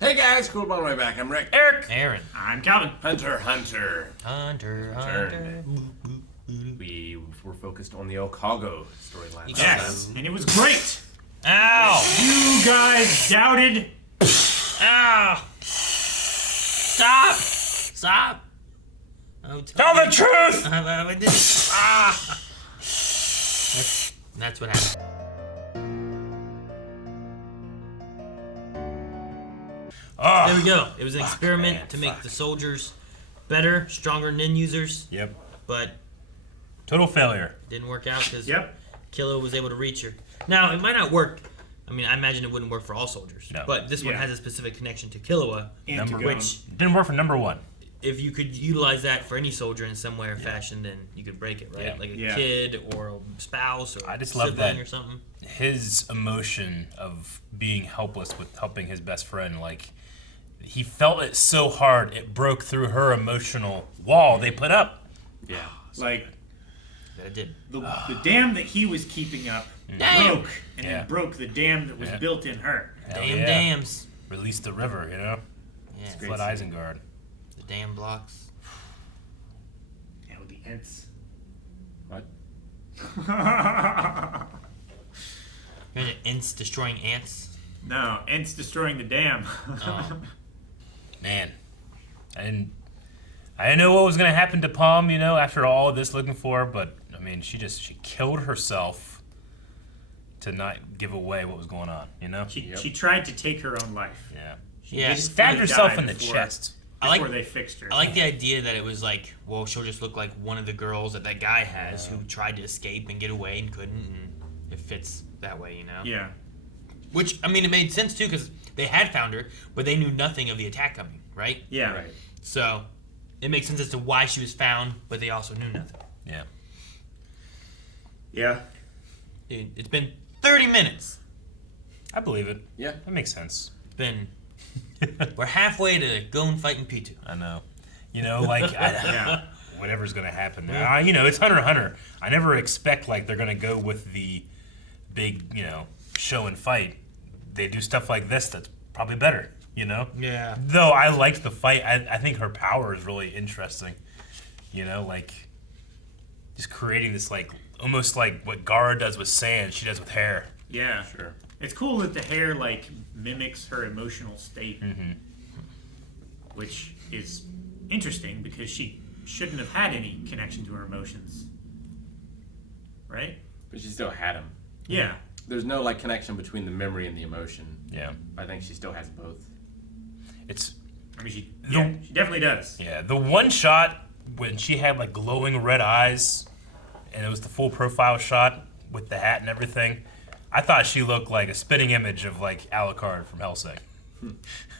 Hey guys, cool by the way back. I'm Rick. Eric. Aaron. I'm Calvin. Hunter. Hunter. We were focused on the Okago storyline. Yes, and it was great. Ow! You guys doubted. Ow! Stop! Oh, Tell the truth. That's what happened. Oh, There we go. It was an experiment man, to make fuck. the soldiers better, stronger nin users, Yep. but Total failure. didn't work out because Yep. Kilo was able to reach her. Now, it might not work. I mean, I imagine it wouldn't work for all soldiers. No. But this one Yeah. has a specific connection to Killua, And to Number go. which, Didn't work for number one. if you could utilize that for any soldier in some way or fashion, then you could break it, right? Yeah. Like a Yeah. kid or a spouse or I just a love sibling that. or something. His emotion of being helpless with helping his best friend, like, he felt it so hard it broke through her emotional wall they put up. Yeah. Like That it did. the dam that he was keeping up Damn. broke, and Yeah. then broke the dam that was Yeah. built in her. Hell Damn yeah. dams. Release the river, you know? Yeah, great. Flood Isengard. the dam blocks. Yeah, with the ants. What? You're into ants destroying ants. No, ants destroying the dam. Oh. Man. I didn't know what was going to happen to Palm, you know, after all of this looking for her, but, I mean, she killed herself to not give away what was going on, you know? She tried to take her own life. Yeah. Yeah. did Stabbed die herself in the before- chest. I like- Before they fixed her. I like the idea that it was like, well, she'll just look like one of the girls that guy has who tried to escape and get away and couldn't, and it fits that way, you know? Yeah. Which, I mean, it made sense, too, because they had found her, but they knew nothing of the attack coming, right? Yeah. Right. So, it makes sense as to why she was found, but they also knew nothing. Yeah. Yeah. Dude, it's been 30 minutes. I believe it. Yeah. That makes sense. It's been... We're halfway to going fighting P2. I know. You know, like, Yeah. whatever's going to happen. You know, it's Hunter x Hunter. I never expect, like, they're going to go with the big, you know, show and fight. They do stuff like this that's probably better, you know? Yeah. Though I liked the fight. I think her power is really interesting. You know, like, just creating this, like, almost like what Gara does with sand, she does with hair. Yeah. Sure. It's cool that the hair like mimics her emotional state, which is interesting because she shouldn't have had any connection to her emotions, right? But she still had him. Yeah. There's no like connection between the memory and the emotion. Yeah. I think she still has both. It's, I mean, she No. she definitely does. yeah, the one shot when she had, like, glowing red eyes, and it was the full profile shot with the hat and everything, I thought she looked like a spitting image of, like, Alucard from Hellsing.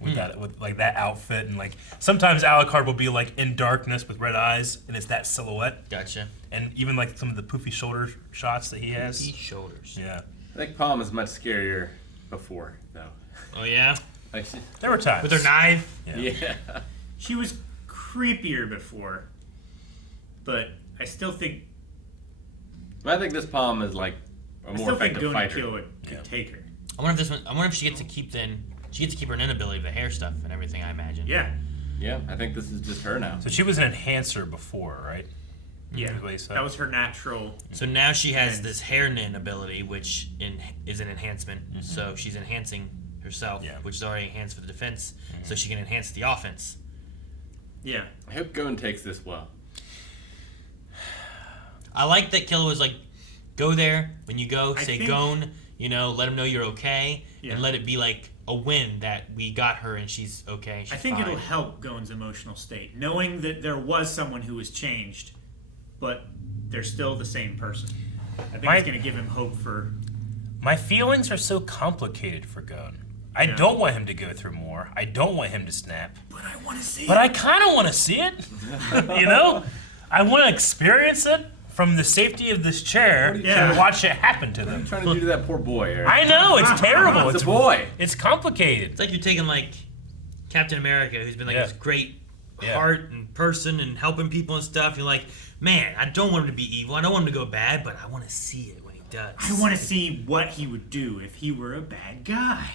With that, with like that outfit, and like sometimes Alucard will be like in darkness with red eyes, and it's that silhouette. Gotcha. And even like some of the poofy shoulder shots that he has. Poofy shoulders. Yeah, I think Palm is much scarier before, though. Oh, yeah? Like, she, there were times. With her knife? Yeah. yeah. She was creepier before, but I still think But I think this Palm is like a more effective Gon fighter. Kill could Yeah. take her. I wonder if this one. I wonder if she gets to keep her nin ability, the hair stuff and everything. I imagine. Yeah. Yeah, I think this is just her now. So she was an enhancer before, right? Yeah. Is what he said. That was her natural. So now she has Yeah. this hair nin ability, which is an enhancement. So she's enhancing herself, Yeah. which is already enhanced for the defense. So she can enhance the offense. Yeah. I hope Gon takes this well. I like that Killer was like, go there when you go, I say think- Gon, let him know you're okay, Yeah. and let it be like a win that we got her and she's okay. She's I think fine. it'll help Gon's emotional state, knowing that there was someone who was changed, but they're still the same person. I think My- it's going to give him hope for. My feelings are so complicated for Gon. I Yeah. don't want him to go through more. I don't want him to snap. But I want to see. But I kind of want to see it. You know? I want to experience it from the safety of this chair Yeah. and watch it happen to What are them. you trying to do to that poor boy, Eric? I know, it's terrible. It's a boy. It's complicated. It's like you're taking like Captain America, who's been like Yeah. this great Yeah. heart and person and helping people and stuff. You're like, man, I don't want him to be evil. I don't want him to go bad, but I want to see it when he does. I want to see what he would do if he were a bad guy.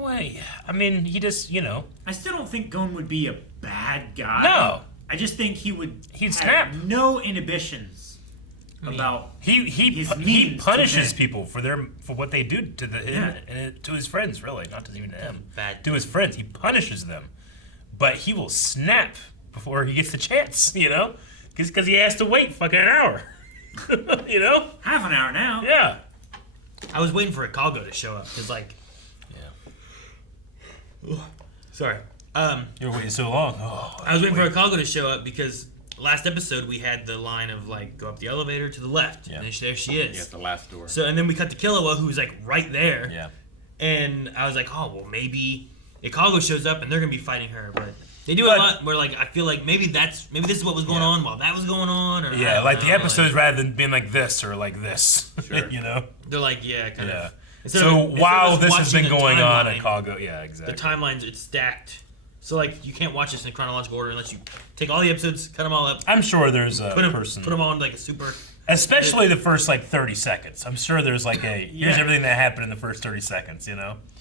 Wait, I mean, he just, I still don't think Gon would be a bad guy. No. I just think he'd He'd have snap. no inhibitions about He means punishes to people for what they do to to his friends, really, not even to him. Bad. To his friends, he punishes them, but he will snap before he gets the chance, because he has to wait fucking an hour, half an hour now. Yeah. I was waiting for Akago to show up because, like, sorry. You're waiting so long. Oh, I was waiting for Akago to show up because last episode we had the line of like go up the elevator to the left, Yeah. and there she is. Yeah, the last door. So and then we cut to Killua, who's like right there. Yeah. And I was like, oh well, maybe Akago shows up and they're gonna be fighting her, but they do a lot where like I feel like maybe this is what was going on while that was going on. Or I Yeah, don't like the know, episodes rather than being like this or like this. Sure. They're like kind Yeah. of. Instead So of while us this has watching been the going on timeline, at Kago, yeah, exactly. the timelines it's stacked. So like you can't watch this in chronological order unless you take all the episodes, cut them all up, I'm sure there's a put person, them on like a super. especially the first like 30 seconds. I'm sure there's like here's Yeah. everything that happened in the first 30 seconds.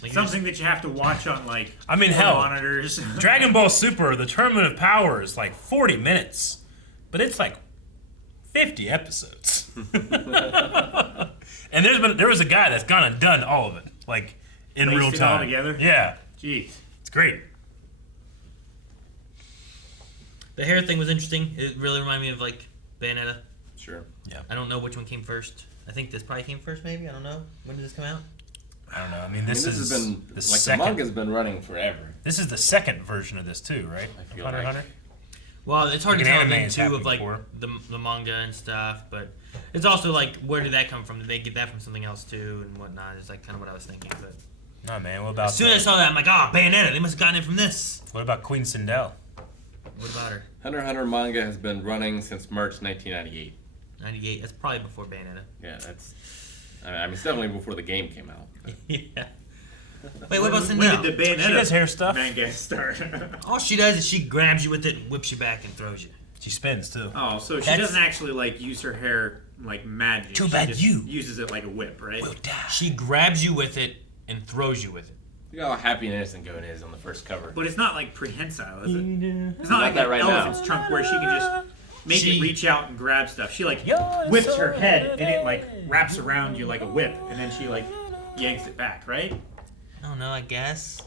Like Something that you have to watch on like I mean, hell, monitors. Dragon Ball Super, the Tournament of Power is like 40 minutes, but it's like 50 episodes. And there was a guy that's gone and done all of it, like in Laced real it all time. together? Yeah, Jeez. it's great. The hair thing was interesting. It really reminded me of like Bayonetta. Sure. I don't know which one came first. I think this probably came first. Maybe I don't know. When did this come out? I don't know. I mean, this, has is been the like second. the manga's been running forever. This is the second version of this too, right? I feel Hunter x like. Hunter. Well, it's hard Like to an tell anime then has too of happened like before. the manga and stuff, but it's also like where did that come from? Did they get that from something else too and whatnot? It's like kind of what I was thinking. But No man, what about as soon as I saw that, I'm like, oh, Bayonetta. They must have gotten it from this. what about Queen Sindel? What about her? Hunter x Hunter manga has been running since March 1998. 98. That's probably before Bayonetta. Yeah, that's. I mean, it's definitely before the game came out. Yeah. Wait, what about When Sindel? did the Bayonetta She does hair stuff. manga start? All she does is she grabs you with it and whips you back and throws you. She spins too. Oh, so she That's- doesn't actually like use her hair like magic. Too She bad just you uses it like a whip, right? Will die. She grabs you with it and throws you with it. Look how happy and innocent Gon is on the first cover. But it's not like prehensile, is it? It's Not not like that an right now. elephant's trunk where she can just make She- it reach out and grab stuff. She like You're whips so her head and it like ready. wraps around you like a whip, and then she like yanks it back, right? I don't know, I guess.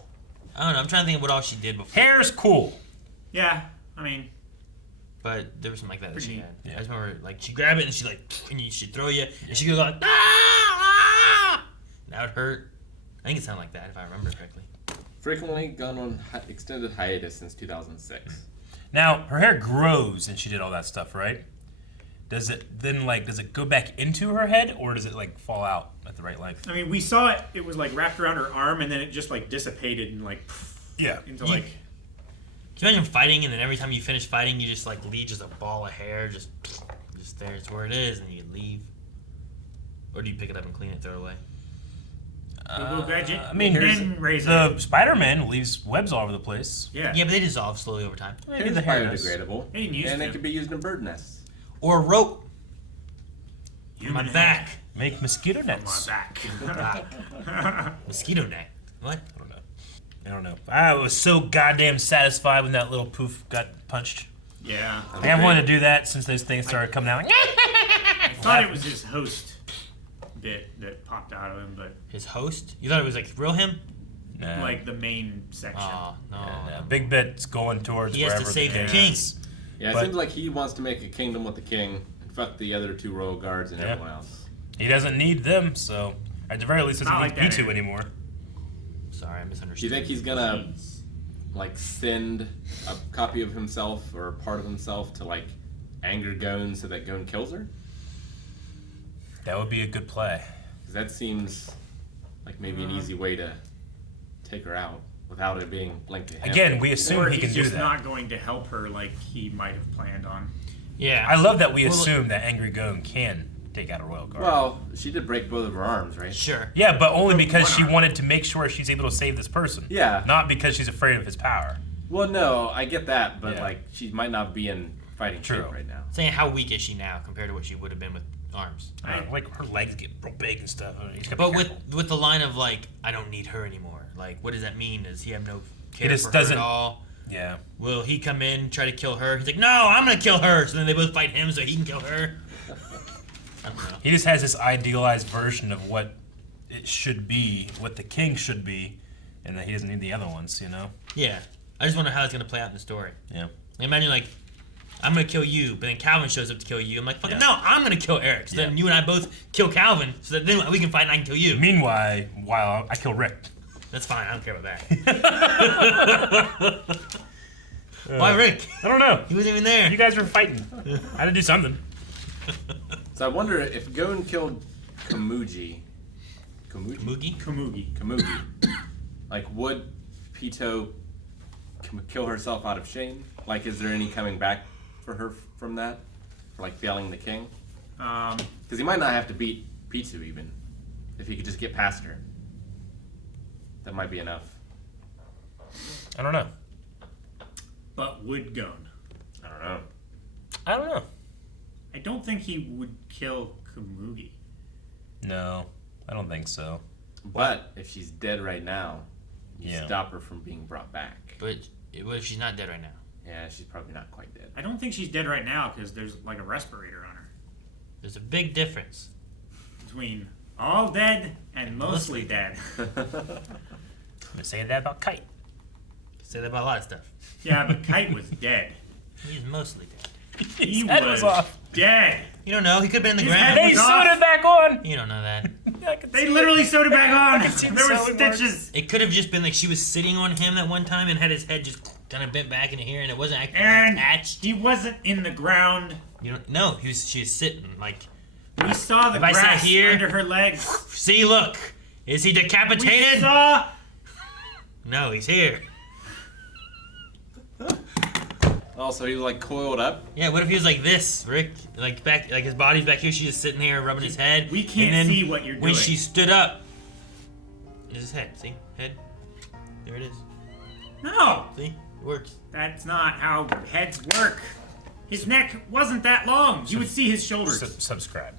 I don't know. I'm trying to think of what all she did before. Hair's cool. Yeah, I mean, But there was something like that that she Pretty had. neat. I just remember, like, she'd grab it and she like, and she'd throw you, and she'd go like, ah! That would hurt. I think it sounded like that if I remember correctly. Frequently gone on extended hiatus since 2006. Now her hair grows and she did all that stuff, right? Does it go back into her head or does it like fall out at the right length? I mean, we saw it. It was like wrapped around her arm, and then it just like dissipated and like Yeah. into You- like. Can you imagine fighting and then every time you finish fighting, you just like leave just a ball of hair, just there's where it is, and you leave? Or do you pick it up and clean it, throw it away? Google gadget. I mean, and razor. the Spider-Man leaves webs all over the place. Yeah. Yeah, but they dissolve slowly over time. Maybe It's the hair does. biodegradable, They didn't use and them. it can be used in bird nests. Or a rope. Human My back. Make mosquito On nets. my back. Mosquito net. What? I don't know. I was so goddamn satisfied when that little poof got punched. Yeah. I have wanted to do that since those things started coming out. I thought it was his host bit that popped out of him, but His host? You thought it was like real him? Nah. like the main section. Oh, no. Nah, Big Bit's going towards He has to wherever save the king king. is. Yeah, it But- seems like he wants to make a kingdom with the king and fuck the other two royal guards and Yeah. everyone else. He doesn't need them, so at the very least, doesn't Not need like that, P2 Aaron. anymore. Sorry, I Do misunderstood. you think he's gonna like send a copy of himself or part of himself to like anger Gon so that Gon kills her? That would be a good play. Because that seems like maybe an easy way to take her out without it being linked to him. Again, we assume Or he can he's do just that. not going to help her like he might have planned on. Yeah. I love that we Well, assume that Angry Gon can take out a royal guard. Well, she did break both of her arms, right? Sure. yeah, but only But because one she arm. wanted to make sure she's able to save this person. Yeah. Not because she's afraid of his power. Well, no, I get that, but Yeah. like she might not be in fighting True. shape right now. Saying how weak is she now compared to what she would have been with arms? Right. Like her legs get real big and stuff. He's gotta be But careful. with the line of like, I don't need her anymore. Like, what does that mean? Does he have no care He just for her doesn't- at all? Yeah. Will he come in, try to kill her? He's like, no, I'm gonna kill her. So then they both fight him so he can kill her. I don't know. He just has this idealized version of what it should be, what the king should be, and that he doesn't need the other ones, you know? Yeah. I just wonder how it's gonna play out in the story. Yeah. Imagine, like, I'm gonna kill you, but then Calvin shows up to kill you. I'm like, fucking Yeah. no, I'm gonna kill Eric. So then Yeah. you and I both kill Calvin, so that then we can fight and I can kill you. Meanwhile, while I kill Rick. That's fine. I don't care about that. Why Rick? I don't know. He wasn't even there. You guys were fighting. I had to do something. So I wonder if Gon killed Kamuji. Moogie? Kamugi. Like, would Pito kill herself out of shame? Like, is there any coming back for her from that? For, like, failing the king? Because he might not have to beat Pitu, even. If he could just get past her. That might be enough. I don't know. But would Gon? I don't know. I don't know. I don't think he would kill Kamugi. No, I don't think so. But if she's dead right now, you Yeah. stop her from being brought back. But what if she's not dead right now? Yeah, she's probably not quite dead. I don't think she's dead right now because there's like a respirator on her. There's a big difference. Between all dead and mostly dead. I'm gonna say that about Kite. Say that about a lot of stuff. Yeah, but Kite was dead. He's mostly dead. He head was was off. dead. You don't know. He could have been in the His ground. head They was sewed off. it back on. You don't know that. I could They see literally sewed it back on. see the There were sewing marks. stitches. It could have just been like she was sitting on him that one time and had his head just kind of bent back into here, and it wasn't actually And attached. he wasn't in the ground. You don't. No, she was sitting like. We saw the If I sat grass here- under her legs. See, look. Is he We decapitated? saw. No, he's here. Also, he was like coiled up. Yeah. What if he was like this, Rick? Like back, like his body's back here. She's just sitting here rubbing his head. We can't and then see what you're When doing. she stood up, there's his head. See, head. There it is. No, See, it works. that's not how heads work. His neck wasn't that long. You would see his shoulders. Subscribe.